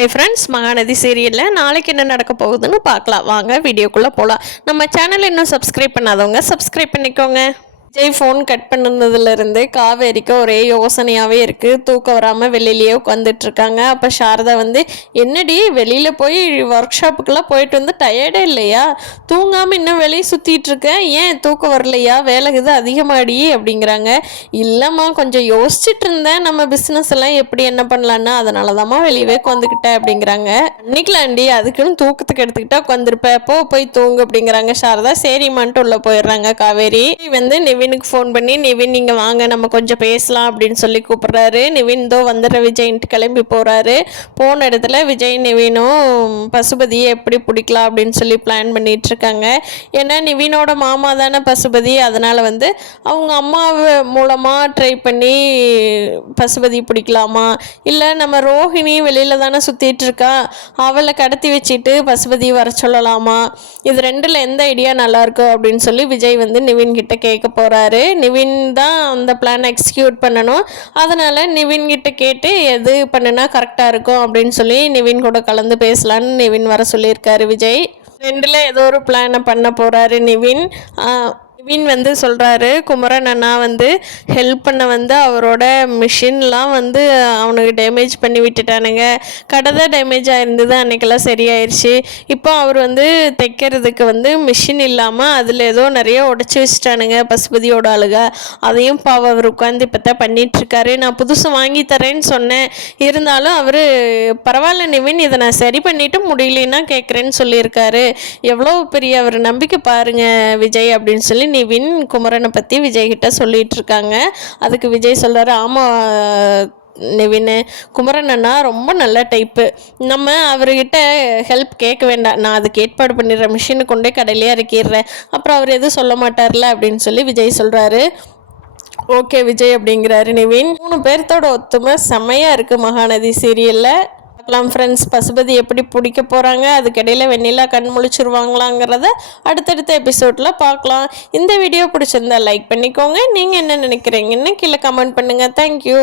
Hi friends, Mahanadi சீரியலில் நாளைக்கு என்ன நடக்க போகுதுன்னு பார்க்கலாம். வாங்க வீடியோக்குள்ளே போகலாம். நம்ம சேனல் இன்னும் சப்ஸ்கிரைப் பண்ணாதவங்க சப்ஸ்கிரைப் பண்ணிக்கோங்க. விஜய் ஃபோன் கட் பண்ணதுலேருந்து காவேரிக்கு ஒரே யோசனையாகவே இருக்குது. தூக்கம் வராமல் வெளியிலேயே உட்காந்துட்ருக்காங்க. அப்போ சாரதா என்னடி வெளியில் போய் ஒர்க் ஷாப்புக்கெல்லாம் போயிட்டு வந்து டயர்டே இல்லையா? தூங்காமல் இன்னும் வெளியே சுற்றிட்டுருக்கேன், ஏன் தூக்கம் வரலையா? வேலை இது அதிகமாடி அப்படிங்கிறாங்க. இல்லைம்மா, கொஞ்சம் யோசிச்சுட்டு இருந்தேன், நம்ம பிஸ்னஸ் எல்லாம் எப்படி என்ன பண்ணலான்னு, அதனால தான்மா வெளியவே உட்காந்துக்கிட்டேன் அப்படிங்கிறாங்க. அன்னைக்கலாண்டி அதுக்குன்னு தூக்கத்துக்கு எடுத்துக்கிட்டா உட்காந்துருப்பேன், போய் தூங்கு அப்படிங்கிறாங்க சாரதா. சரிம்மான்ட்டு உள்ளே போயிடுறாங்க. காவேரி நிவினுக்கு ஃபோன் பண்ணி, நிவின் நீங்கள் வாங்க நம்ம கொஞ்சம் பேசலாம் அப்படின்னு சொல்லி கூப்பிட்றாரு. நிவின் தோ வந்துடுற விஜய்ன்ட்டு கிளம்பி போகிறாரு. போன இடத்துல விஜய் நிவினும் பசுபதியை எப்படி பிடிக்கலாம் அப்படின்னு சொல்லி பிளான் பண்ணிகிட்ருக்காங்க. ஏன்னா நிவினோட மாமா தானே பசுபதி, அதனால் அவங்க அம்மா மூலமாக ட்ரை பண்ணி பசுபதி பிடிக்கலாமா, இல்லை நம்ம ரோஹிணி வெளியில் தானே சுற்றிட்டுருக்கா, அவளை கடத்தி வச்சுட்டு பசுபதி வர சொல்லலாமா, இது ரெண்டில் எந்த ஐடியா நல்லாயிருக்கும் அப்படின்னு சொல்லி விஜய் நிவின் கிட்ட கேட்க போகிறாரு. நிவின் தான் அந்த பிளான் எக்ஸிக்யூட் பண்ணணும். அதனால் நிவின் கிட்ட கேட்டு எது பண்ணுனா கரெக்டாக இருக்கும் அப்படின்னு சொல்லி நிவின் கூட கலந்து பேசலான்னு நிவின் வர சொல்லியிருக்காரு விஜய். ரெண்டில் ஏதோ ஒரு பிளானை பண்ண போகிறாரு நிவின். நிவின் சொல்கிறாரு, குமரன் அண்ணா ஹெல்ப் பண்ண அவரோட மிஷின்லாம் அவனுக்கு டேமேஜ் பண்ணி விட்டுட்டானுங்க. கடை தான் டேமேஜ் ஆகிருந்தது, அன்றைக்கெல்லாம் சரியாயிருச்சு. இப்போ அவர் தைக்கிறதுக்கு மிஷின் இல்லாமல் அதில் ஏதோ நிறைய உடச்சி வச்சுட்டானுங்க பசுபதியோட ஆளுக. அதையும் பாவம் அவர் உட்காந்து இப்போ தான் பண்ணிகிட்ருக்காரு. நான் புதுசு வாங்கி தரேன்னு சொன்னேன், இருந்தாலும் அவர் பரவாயில்ல நிவின், இதை நான் சரி பண்ணிவிட்டு முடியலன்னா கேட்குறேன்னு சொல்லியிருக்காரு. எவ்வளோ பெரிய அவர் நம்பிக்கை பாருங்கள் விஜய் அப்படின்னு சொல்லி நிவின் குமரனை பற்றி விஜய்கிட்ட சொல்லிகிட்டு இருக்காங்க. அதுக்கு விஜய் சொல்கிறாரு, ஆமாம் நிவின், குமரன் அண்ணா ரொம்ப நல்ல டைப்பு, நம்ம அவர்கிட்ட ஹெல்ப் கேட்க வேண்டாம், நான் அதுக்கு ஏற்பாடு பண்ணிடுறேன், மிஷினை கொண்டே கடையிலேயே இறக்கிடுறேன், அப்புறம் அவர் எதுவும் சொல்ல மாட்டார்ல அப்படின்னு சொல்லி விஜய் சொல்கிறாரு. ஓகே விஜய் அப்படிங்கிறாரு நிவின். 3 பேர்த்தோட ஒத்துமை செம்மையாக இருக்குது மகாநதி சீரியலில். பார்க்கலாம் ஃப்ரெண்ட்ஸ், பசுபதி எப்படி பிடிக்க போகிறாங்க, அதுக்கிடையில் வெண்ணிலா கண் முழிச்சிருவாங்களாங்கிறத அடுத்தடுத்த எபிசோடில் பார்க்கலாம். இந்த வீடியோ பிடிச்சிருந்தா லைக் பண்ணிக்கோங்க. நீங்கள் என்ன நினைக்கிறீங்கன்னு கீழே கமெண்ட் பண்ணுங்கள். தேங்க்யூ.